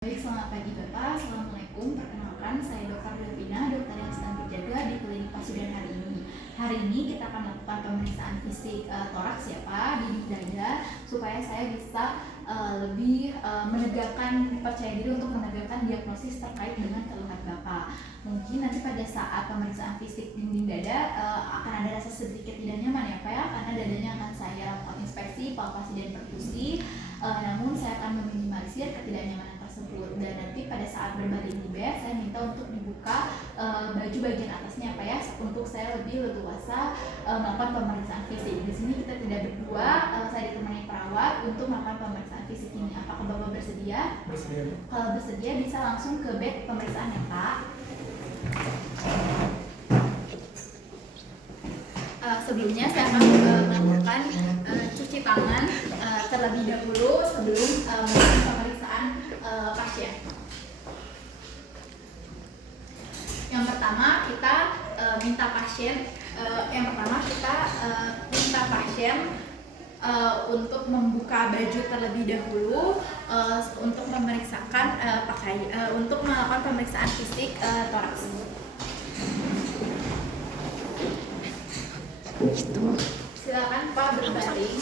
Baik, selamat pagi Bapak. Assalamualaikum. Perkenalkan, saya Dr. Delvina, dokter yang sedang berjaga di klinik Pasuruan hari ini. Hari ini kita akan melakukan pemeriksaan fisik toraks ya Pak, di dada, supaya saya bisa lebih menegakkan, percaya diri untuk menegakkan diagnosis terkait dengan keluhan Bapak. Mungkin nanti pada saat pemeriksaan fisik dinding dada akan ada rasa sedikit tidak nyaman ya Pak ya, karena dadanya akan saya lakukan inspeksi, palpasi, dan perkusi. Namun saya akan meminimalisir ketidaknyamanan tersebut, dan nanti pada saat berbaring di bed saya minta untuk dibuka baju bagian atasnya Pak ya, untuk saya lebih leluasa melakukan pemeriksaan fisik. Di sini kita tidak berdua, saya ditemani perawat untuk melakukan pemeriksaan fisik ini. Apakah Bapak bersedia? Bersedia. Kalau bersedia bisa langsung ke bed pemeriksaan ya Pak. Sebelumnya saya akan melakukan cuci tangan terlebih dahulu sebelum melakukan pemeriksaan pasien. Yang pertama kita minta pasien untuk membuka baju terlebih dahulu untuk memeriksakan untuk melakukan pemeriksaan fisik toraks. Silakan Pak berbaring.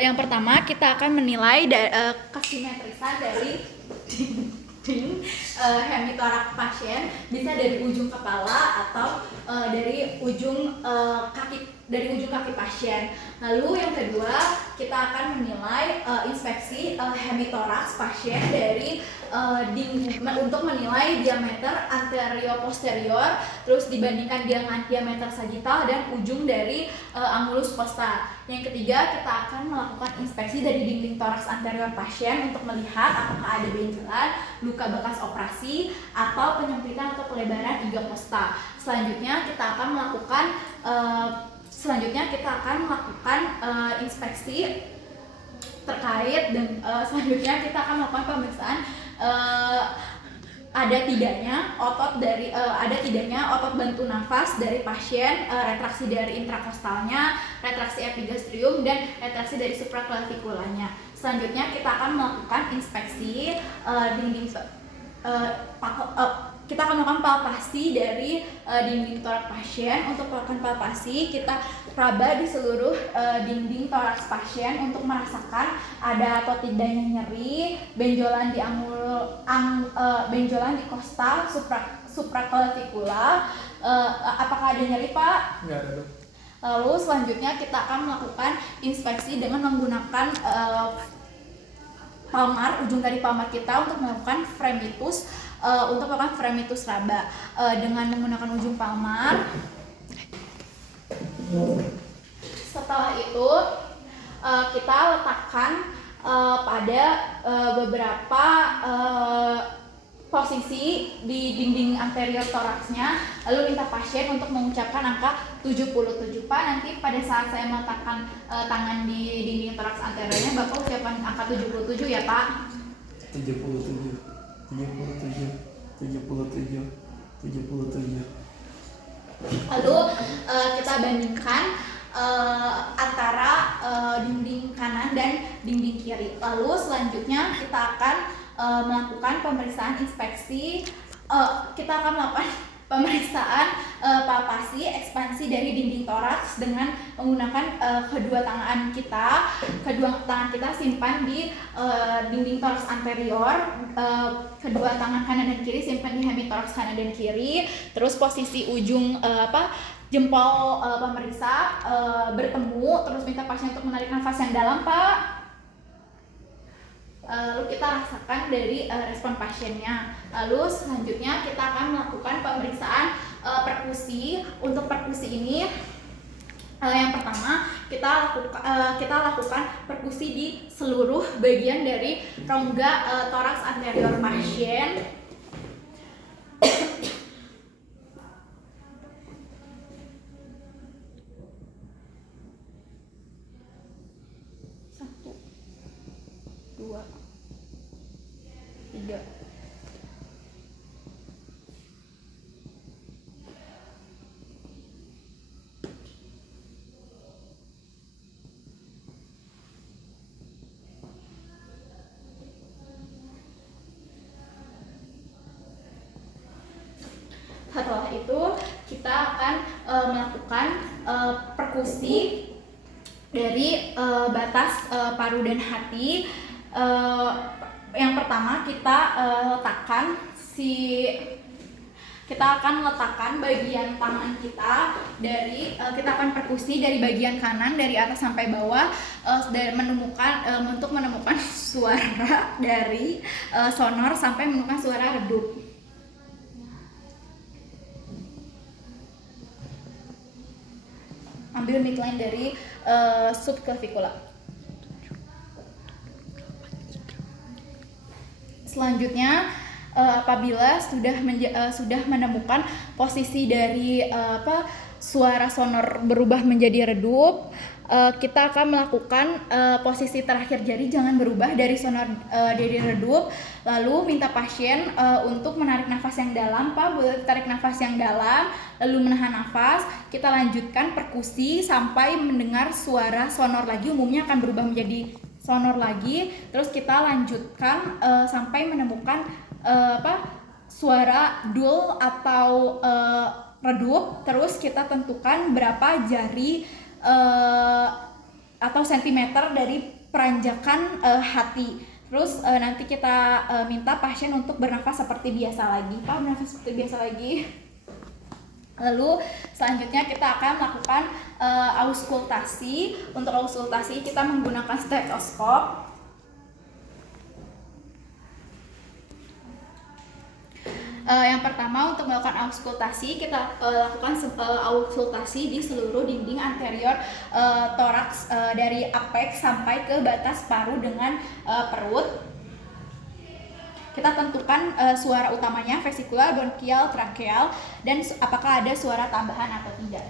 Yang pertama kita akan menilai kasimetrisan dari dinding hemitorak pasien, bisa dari ujung kepala atau dari ujung kaki pasien. Lalu yang kedua kita akan menilai inspeksi hemitoraks pasien dari untuk menilai diameter anterior posterior, terus dibandingkan dengan diameter sagittal dan ujung dari angulus costa. Yang ketiga kita akan melakukan inspeksi dari dinding toraks anterior pasien untuk melihat apakah ada benjolan, luka bekas operasi, atau penyempitan atau pelebaran iga costa. Selanjutnya kita akan melakukan inspeksi terkait dan selanjutnya kita akan melakukan pemeriksaan ada tidaknya otot bantu nafas dari pasien, retraksi dari intrakostalnya, retraksi epigastrium, dan retraksi dari supraclaviculanya. Selanjutnya kita akan melakukan inspeksi kita akan melakukan palpasi dari dinding toraks pasien. Untuk melakukan palpasi kita raba di seluruh dinding toraks pasien untuk merasakan ada atau tidaknya nyeri, benjolan di kostal, supraclavicular. Apakah ada nyeri Pak? Enggak ada. Lalu selanjutnya kita akan melakukan inspeksi dengan menggunakan palmar, ujung dari palmar kita untuk melakukan fremitus, raba dengan menggunakan ujung palmar. Setelah itu kita letakkan pada beberapa posisi di dinding anterior toraksnya, lalu minta pasien untuk mengucapkan angka 77 Pak. Nanti pada saat saya meletakkan tangan di dinding toraks anteriornya, Bapak ucapkan angka 77 ya Pak. 77. Lalu kita bandingkan antara dinding kanan dan dinding kiri. Lalu selanjutnya kita akan melakukan pemeriksaan inspeksi. Kita akan melakukan pemeriksaan palpasi ekspansi dari dinding toraks dengan menggunakan kedua tangan kita simpan di dinding toraks anterior, kedua tangan kanan dan kiri simpan di hemitoraks kanan dan kiri. Terus posisi ujung jempol pemeriksa bertemu, terus minta pasien untuk menarik nafas yang dalam Pak. Lalu kita rasakan dari respon pasiennya. Lalu selanjutnya kita akan melakukan pemeriksaan perkusi. Untuk perkusi ini yang pertama kita lakukan perkusi di seluruh bagian dari rongga toraks anterior pasien. Setelah itu kita akan melakukan perkusi dari batas paru dan hati. Yang pertama kita akan letakkan bagian tangan kita kita akan perkusi dari bagian kanan dari atas sampai bawah untuk menemukan suara dari sonor sampai menemukan suara redup. Ambil midline dari subclavicula. Selanjutnya apabila sudah menemukan posisi dari suara sonor berubah menjadi redup, kita akan melakukan posisi terakhir jari jangan berubah dari sonor dari redup, lalu minta pasien untuk menarik nafas yang dalam. Pak, boleh tarik nafas yang dalam, lalu menahan nafas. Kita lanjutkan perkusi sampai mendengar suara sonor lagi, umumnya akan berubah menjadi sonor lagi. Terus kita lanjutkan sampai menemukan suara dul atau redup. Terus kita tentukan berapa jari atau sentimeter dari peranjakan hati. Terus nanti kita minta pasien untuk bernafas seperti biasa lagi. Pak, bernafas seperti biasa lagi. Lalu selanjutnya kita akan melakukan auskultasi. Untuk auskultasi kita menggunakan stetoskop. Yang pertama, untuk melakukan auskultasi kita lakukan auskultasi di seluruh dinding anterior toraks dari apex sampai ke batas paru dengan perut. Kita tentukan suara utamanya vesikular, bronkial, trakeal, dan apakah ada suara tambahan atau tidak.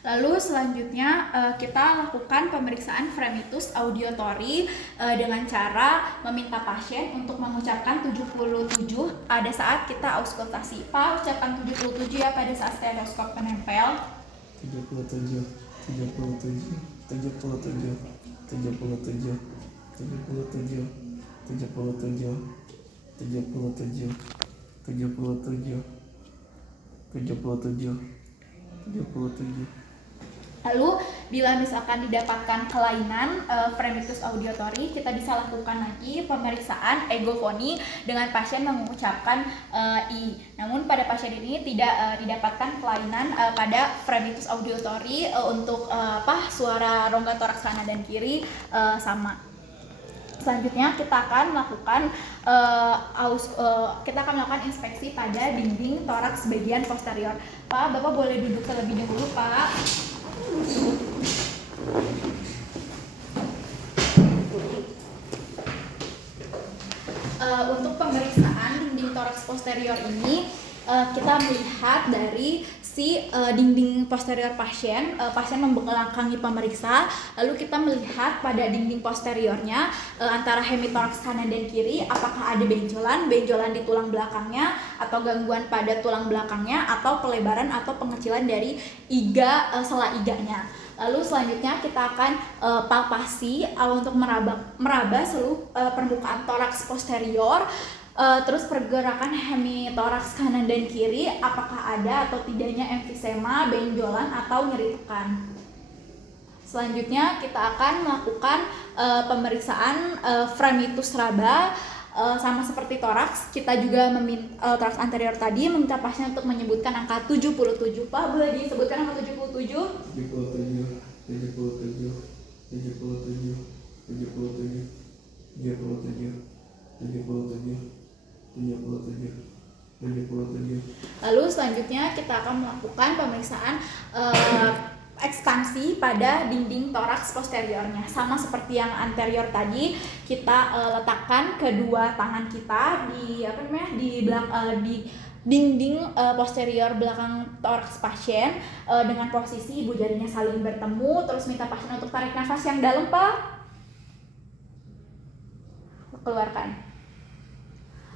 Lalu selanjutnya kita lakukan pemeriksaan fremitus auditory dengan cara meminta pasien untuk mengucapkan 77 pada saat kita auskultasi. Pak, ucapkan 77 ya pada saat stetoskop menempel. 77, 77, 77, 77, 77, 77, 77, 77, 77, 77. Lalu bila misalkan didapatkan kelainan fremitus auditory, kita bisa lakukan lagi pemeriksaan egofoni dengan pasien mengucapkan I. Namun pada pasien ini tidak didapatkan kelainan pada fremitus auditory untuk suara rongga toraks kanan dan kiri sama. Selanjutnya kita akan melakukan inspeksi pada dinding toraks bagian posterior. Pak, Bapak boleh duduk terlebih dahulu, Pak. Untuk pemeriksaan dinding toraks posterior ini kita melihat dari dinding posterior pasien membelakangi pemeriksa, lalu kita melihat pada dinding posteriornya antara hemitoraks kanan dan kiri apakah ada benjolan di tulang belakangnya atau gangguan pada tulang belakangnya atau pelebaran atau pengecilan dari sela iganya. Lalu selanjutnya kita akan palpasi untuk meraba seluruh permukaan toraks posterior. Terus pergerakan hemitoraks kanan dan kiri apakah ada atau tidaknya emfisema, benjolan atau nyeri tekan. Selanjutnya kita akan melakukan pemeriksaan fremitus raba sama seperti toraks. Kita juga toraks anterior tadi meminta pasien untuk menyebutkan angka 77. Pak, boleh disebutkan angka 77? 77, 77, 77, 77, 77, 77. 77. Lalu selanjutnya kita akan melakukan pemeriksaan ekspansi pada dinding toraks posteriornya. Sama seperti yang anterior tadi, kita letakkan kedua tangan kita di di dinding posterior belakang toraks pasien dengan posisi ibu jarinya saling bertemu. Terus minta pasien untuk tarik nafas yang dalam, Pak. Keluarkan.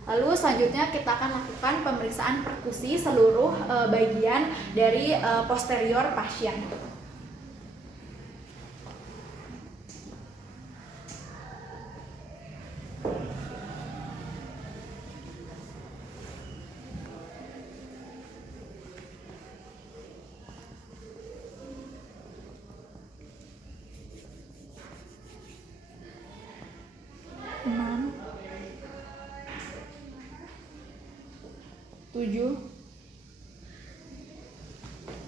Lalu selanjutnya kita akan lakukan pemeriksaan perkusi seluruh bagian dari posterior pasien.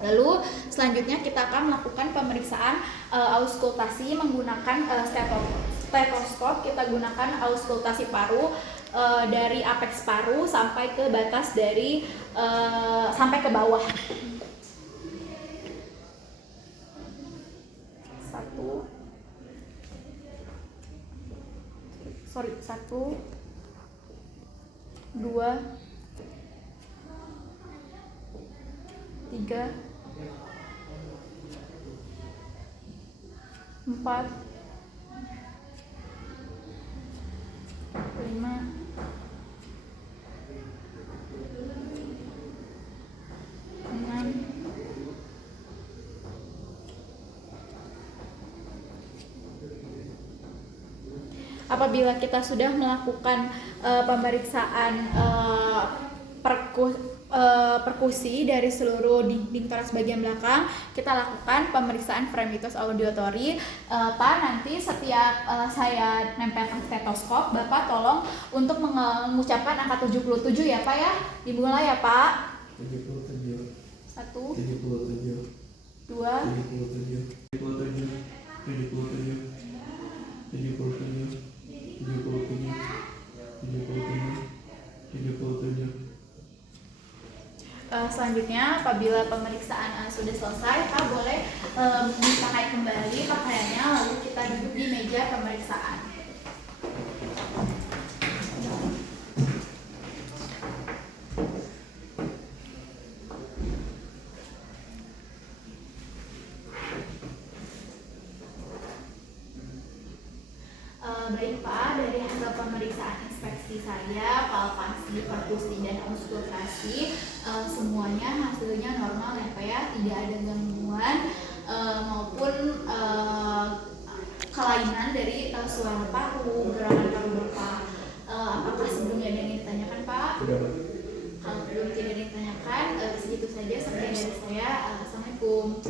Lalu selanjutnya kita akan melakukan pemeriksaan auskultasi menggunakan stetoskop. Kita gunakan auskultasi paru dari apeks paru sampai ke batas dari sampai ke bawah. 1, 2, 3, 4, 5, 6, 7. Apabila kita sudah melakukan pemeriksaan perkusi dari seluruh dinding toraks bagian belakang, kita lakukan pemeriksaan fremitus auditory. Pak, nanti setiap saya nempelkan stetoskop, Bapak tolong untuk mengucapkan angka 77 ya, Pak ya. Dimulai ya, Pak. 77. 1, 77. 2, 77. 77. 77. 77. 77. Selanjutnya apabila pemeriksaan sudah selesai, Pak boleh dipakai kembali pakaiannya, lalu kita duduk di meja pemeriksaan. Baik Pak, dari hasil pemeriksaan inspeksi saya, palpasi, perkusi, dan auskultasi semuanya hasilnya normal ya Pak ya, tidak ada gangguan maupun kelainan dari suara paru, gerakan paru Bapak. Apakah sebelumnya ada yang ditanyakan Pak? Tidak, Pak. Kalau belum tidak ditanyakan, segitu saja. Sekian dari saya. Assalamualaikum.